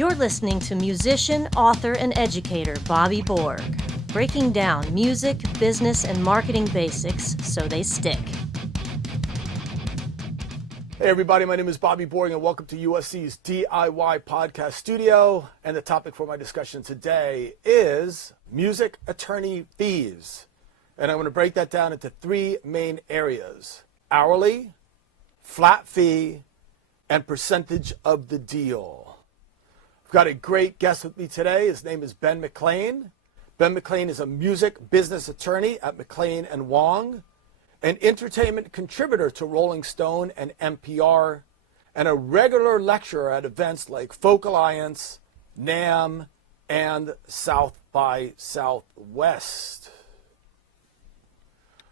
You're listening to musician, author, and educator Bobby Borg, breaking down music, business, and marketing basics so they stick. Hey everybody, my name is Bobby Borg and welcome to USC's DIY podcast studio. And the topic for my discussion today is music attorney fees. And I'm going to break that down into three main areas: hourly, flat fee, and percentage of the deal. I've got a great guest with me today. His name is Ben McLane. Ben McLane is a music business attorney at McLane & Wong, an entertainment contributor to Rolling Stone and NPR, and a regular lecturer at events like Folk Alliance, NAMM, and South by Southwest.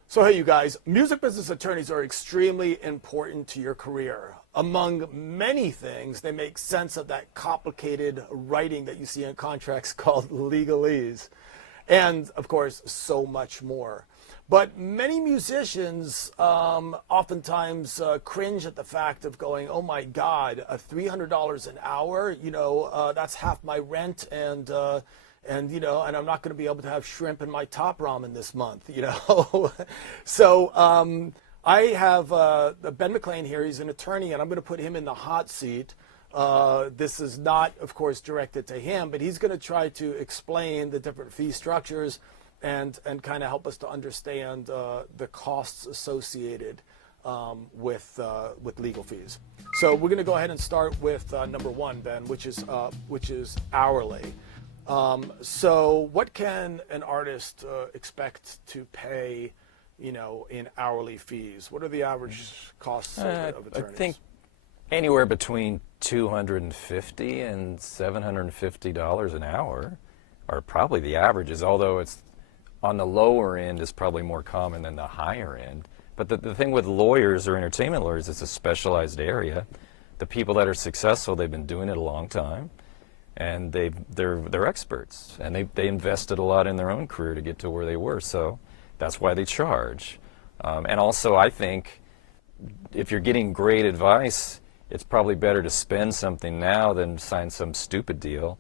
So hey you guys, music business attorneys are extremely important to your career. Among many things, they make sense of that complicated writing that you see in contracts called legalese. And of course, so much more. But many musicians oftentimes cringe at the fact of going, oh my God, $300 an hour, that's half my rent, and I'm not going to be able to have shrimp in my top ramen this month, So I have Ben McLane here. He's an attorney, and I'm going to put him in the hot seat. This is not, of course, directed to him, but he's going to try to explain the different fee structures and kind of help us to understand the costs associated with legal fees. So we're going to go ahead and start with number one, Ben, which is hourly. So what can an artist expect to pay, in hourly fees? What are the average costs of attorneys? I think anywhere between $250 and $750 an hour are probably the averages, although it's on the lower end is probably more common than the higher end. But the thing with lawyers or entertainment lawyers, it's a specialized area. The people that are successful, they've been doing it a long time, and they're experts, and they invested a lot in their own career to get to where they were, so that's why they charge. And also, I think if you're getting great advice, it's probably better to spend something now than sign some stupid deal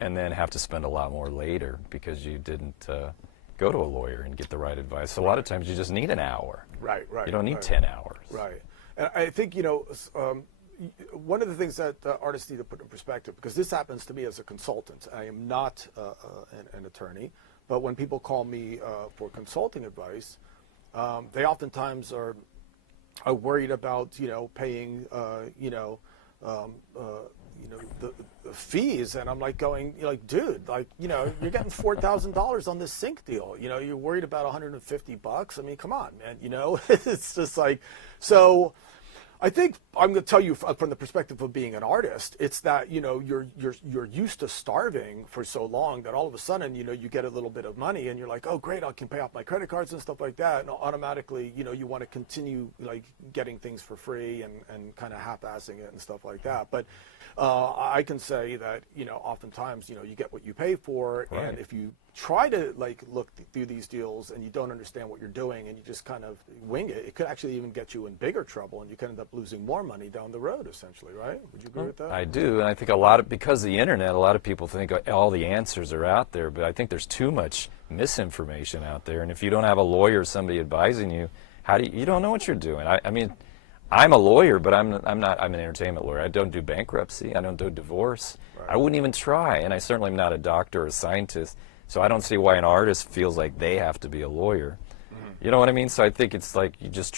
and then have to spend a lot more later because you didn't go to a lawyer and get the right advice. So a lot of times you just need an hour. Right. You don't need 10 hours. Right. And I think, one of the things that artists need to put in perspective, because this happens to me as a consultant. I am not an attorney, but when people call me for consulting advice, they oftentimes are worried about, paying, the fees, and I'm like going, dude, you're getting $4,000 on this sync deal. You're worried about $150. I mean, come on, man. It's just like, so. I think I'm going to tell you from the perspective of being an artist, it's that, you're used to starving for so long that all of a sudden, you get a little bit of money and you're like, oh, great, I can pay off my credit cards and stuff like that. And automatically, you want to continue getting things for free and kind of half-assing it and stuff like that. But I can say that, oftentimes, you get what you pay for. Right. And if you try to look through these deals and you don't understand what you're doing and you just kind of wing it, it could actually even get you in bigger trouble, and you could end up losing more money down the road, essentially, right? Would you agree with that? I do, and I think because of the internet, a lot of people think all the answers are out there, but I think there's too much misinformation out there, and if you don't have a lawyer or somebody advising you, you don't know what you're doing. I mean, I'm a lawyer, but I'm an entertainment lawyer. I don't do bankruptcy. I don't do divorce. Right. I wouldn't even try, and I certainly am not a doctor or a scientist. So I don't see why an artist feels like they have to be a lawyer. Mm-hmm. You know what I mean? So I think it's like you just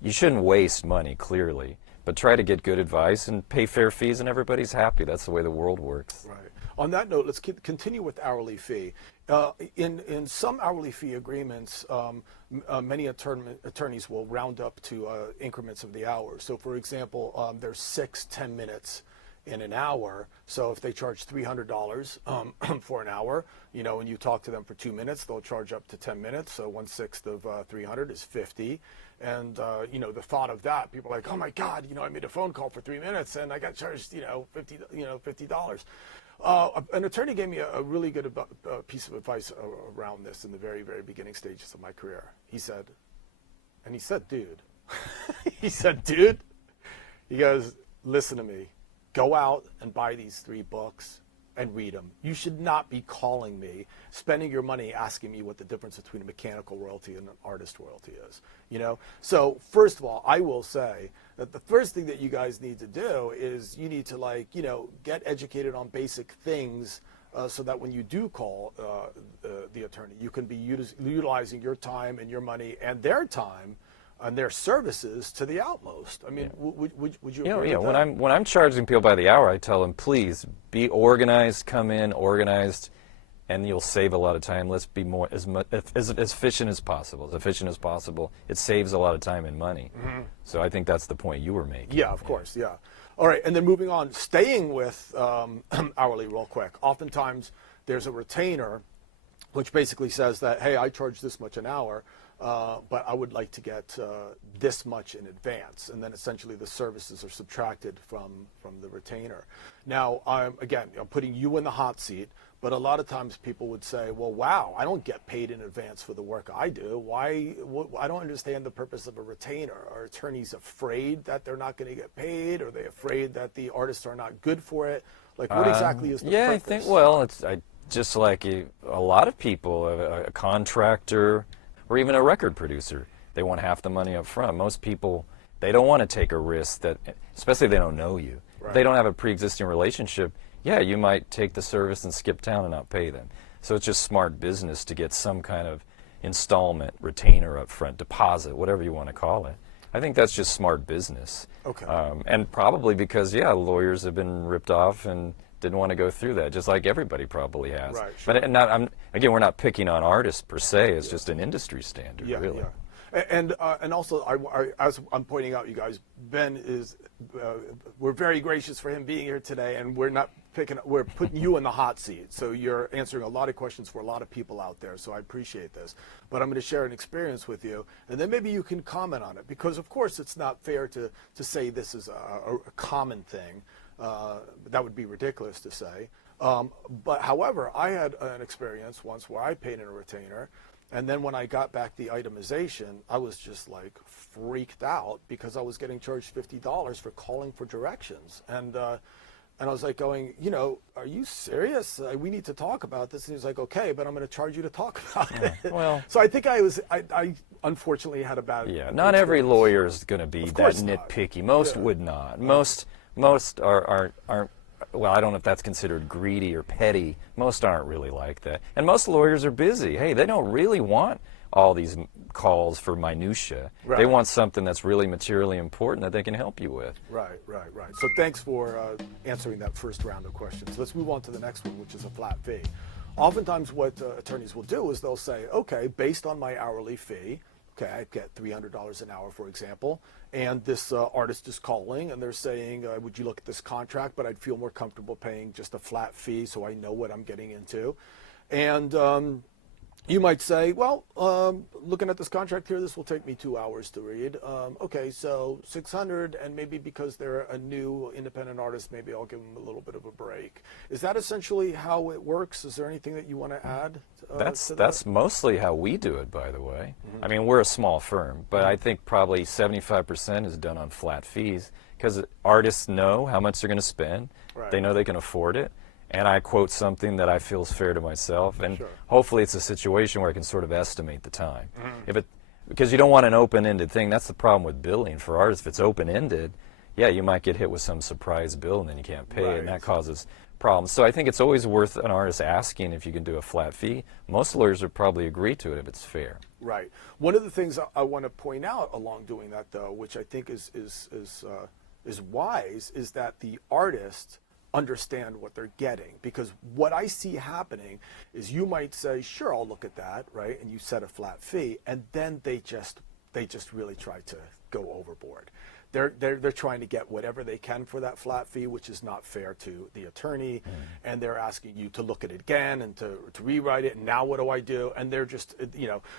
you shouldn't waste money, clearly, but try to get good advice and pay fair fees and everybody's happy. That's the way the world works. Right. On that note, let's continue with hourly fee. In some hourly fee agreements, many attorneys will round up to increments of the hour. So for example, there's 6-10 minutes in an hour. So if they charge $300 for an hour, when you talk to them for 2 minutes, they'll charge up to 10 minutes. So 1/6 of 300 is 50. And the thought of that, people are like, oh my God, I made a phone call for 3 minutes and I got charged, $50. An attorney gave me a really good piece of advice around this in the very, very beginning stages of my career. He said, dude, he goes, listen to me. go out and buy these 3 books and read them. You should not be calling me, spending your money asking me what the difference between a mechanical royalty and an artist royalty is, you know? So first of all, I will say that the first thing that you guys need to do is you need to, like, you know, get educated on basic things so that when you do call the attorney, you can be utilizing your time and your money and their time and their services to the utmost. I mean, would you agree with that? When I'm charging people by the hour, I tell them, please be organized, come in organized, and you'll save a lot of time. Let's be more as efficient as possible. As efficient as possible. It saves a lot of time and money. Mm-hmm. So I think that's the point you were making. Yeah, of course, yeah. All right, and then moving on, staying with hourly real quick. Oftentimes there's a retainer which basically says that, hey, I charge this much an hour, but I would like to get this much in advance. And then essentially the services are subtracted from the retainer. Now, I'm putting you in the hot seat, but a lot of times people would say, well, wow, I don't get paid in advance for the work I do. Why? I don't understand the purpose of a retainer. Are attorneys afraid that they're not going to get paid? Are they afraid that the artists are not good for it? Like, what exactly is the purpose? I think, well, it's just like a lot of people, a contractor, or even a record producer, they want half the money up front. Most people, they don't want to take a risk, that, especially if they don't know you. Right. If they don't have a pre-existing relationship, yeah, you might take the service and skip town and not pay them. So it's just smart business to get some kind of installment, retainer up front, deposit, whatever you want to call it. I think that's just smart business. Okay. And probably because, lawyers have been ripped off and didn't want to go through that, just like everybody probably has. Right, sure. But again, we're not picking on artists per se. It's just an industry standard, really. Yeah. And also, as I'm pointing out, you guys, Ben is, we're very gracious for him being here today, and we're putting you in the hot seat. So you're answering a lot of questions for a lot of people out there, so I appreciate this. But I'm going to share an experience with you, and then maybe you can comment on it, because of course it's not fair to say this is a common thing. That would be ridiculous to say. But however, I had an experience once where I paid in a retainer, and then when I got back the itemization, I was just like freaked out because I was getting charged $50 for calling for directions. And I was like going, are you serious? We need to talk about this. And he was like, okay, but I'm going to charge you to talk about it. Well, so I think I unfortunately had a bad experience. Not every lawyer is going to be that nitpicky. Most would not. Most aren't. Well, I don't know if that's considered greedy or petty. Most aren't really like that. And most lawyers are busy. Hey, they don't really want all these calls for minutia. Right. They want something that's really materially important that they can help you with. Right. So thanks for answering that first round of questions. Let's move on to the next one, which is a flat fee. Oftentimes what attorneys will do is they'll say, okay, based on my hourly fee, okay, I get $300 an hour, for example, and this artist is calling, and they're saying, would you look at this contract, but I'd feel more comfortable paying just a flat fee so I know what I'm getting into. And you might say, well, looking at this contract here, this will take me 2 hours to read. Okay, so $600, and maybe because they're a new independent artist, maybe I'll give them a little bit of a break. Is that essentially how it works? Is there anything that you want to add? That's mostly how we do it, by the way. Mm-hmm. I mean, we're a small firm, but I think probably 75% is done on flat fees because artists know how much they're going to spend. Right. They know they can afford it. And I quote something that I feel is fair to myself, and hopefully it's a situation where I can sort of estimate the time. Mm-hmm. Because you don't want an open-ended thing. That's the problem with billing for artists. If it's open-ended, you might get hit with some surprise bill and then you can't pay it, and that causes problems. So I think it's always worth an artist asking if you can do a flat fee. Most lawyers would probably agree to it if it's fair. Right. One of the things I want to point out along doing that, though, which I think is wise, is that the artist understand what they're getting, because what I see happening is you might say, sure, I'll look at that, right, and you set a flat fee, and then they just really try to go overboard. They're trying to get whatever they can for that flat fee, which is not fair to the attorney, and they're asking you to look at it again and to rewrite it, and now what do I do? And they're just,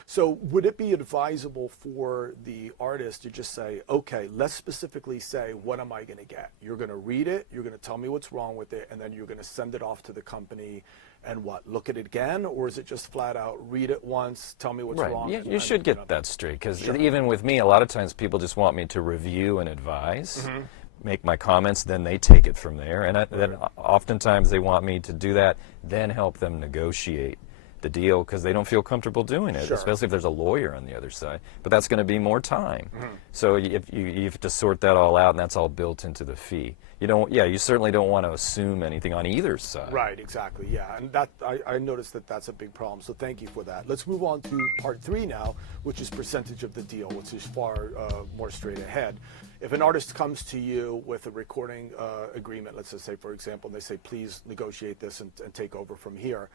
so would it be advisable for the artist to just say, okay, let's specifically say, what am I going to get? You're going to read it, you're going to tell me what's wrong with it, and then you're going to send it off to the company and look at it again? Or is it just flat out, read it once, tell me what's wrong? Yeah, you should get that straight, because even with me, a lot of times people just want me to review and advise. Mm-hmm. make my comments, then they take it from there. And then oftentimes they want me to do that, then help them negotiate the deal because they don't feel comfortable doing it, especially if there's a lawyer on the other side. But that's going to be more time. So you have to sort that all out, and that's all built into the fee. You certainly don't want to assume anything on either side. Right, exactly, yeah. And that I noticed that that's a big problem, so thank you for that. Let's move on to part 3 now, which is percentage of the deal, which is far more straight ahead. If an artist comes to you with a recording agreement, let's just say, for example, and they say, please negotiate this and take over from here,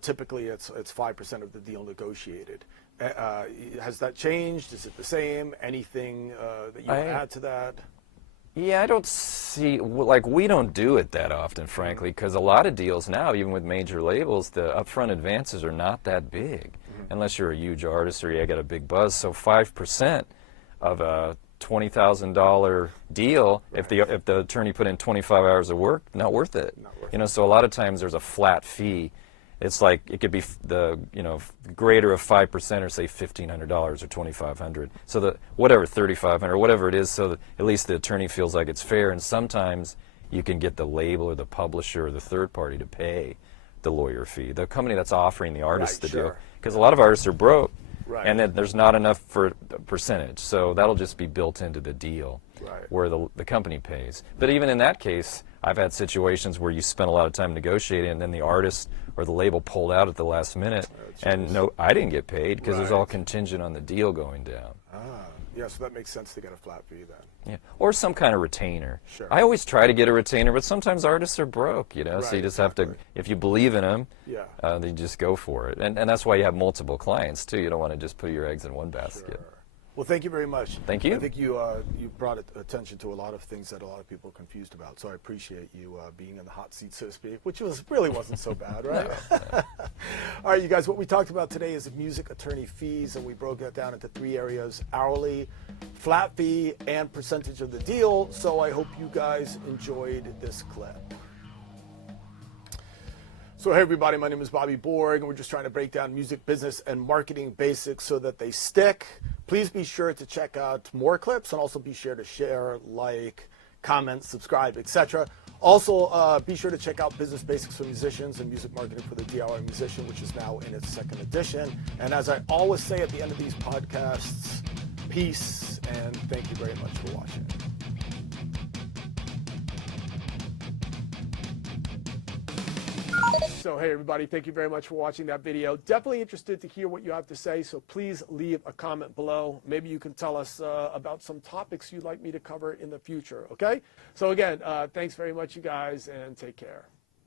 typically it's 5% of the deal negotiated. Has that changed? Is it the same? Anything that you want to add to that? Yeah, I don't see, we don't do it that often, frankly, because a lot of deals now, even with major labels, the upfront advances are not that big, unless you're a huge artist or you got a big buzz. So 5% of a $20,000 deal, if the attorney put in 25 hours of work, not worth it. So a lot of times there's a flat fee. It's like it could be the greater of 5% or say $1,500 or $2,500. So the whatever $3,500, whatever it is, so that at least the attorney feels like it's fair. And sometimes you can get the label or the publisher or the third party to pay the lawyer fee, the company that's offering the artist the deal, because a lot of artists are broke, and then there's not enough for a percentage. So that'll just be built into the deal, where the company pays. But even in that case, I've had situations where you spent a lot of time negotiating, and then the artist or the label pulled out at the last minute, and no, I didn't get paid because it was all contingent on the deal going down. Yeah, so that makes sense to get a flat fee then. Yeah, or some kind of retainer. I always try to get a retainer, but sometimes artists are broke, so you just have to, if you believe in them, then you just go for it. And that's why you have multiple clients, too. You don't want to just put your eggs in one basket. Well, thank you very much. Thank you. I think you brought attention to a lot of things that a lot of people are confused about. So I appreciate you being in the hot seat, so to speak, which really wasn't so bad, right? No. All right, you guys, what we talked about today is music attorney fees, and we broke that down into 3 areas: hourly, flat fee, and percentage of the deal. So I hope you guys enjoyed this clip. So hey everybody, my name is Bobby Borg, and we're just trying to break down music business and marketing basics so that they stick. Please be sure to check out more clips, and also be sure to share, like, comment, subscribe, etc. Also, be sure to check out Business Basics for Musicians and Music Marketing for the DIY Musician, which is now in its 2nd edition. And as I always say at the end of these podcasts, peace, and thank you very much for watching. So hey everybody, thank you very much for watching that video. Definitely interested to hear what you have to say, so please leave a comment below. Maybe you can tell us about some topics you'd like me to cover in the future, okay? So again, thanks very much you guys, and take care.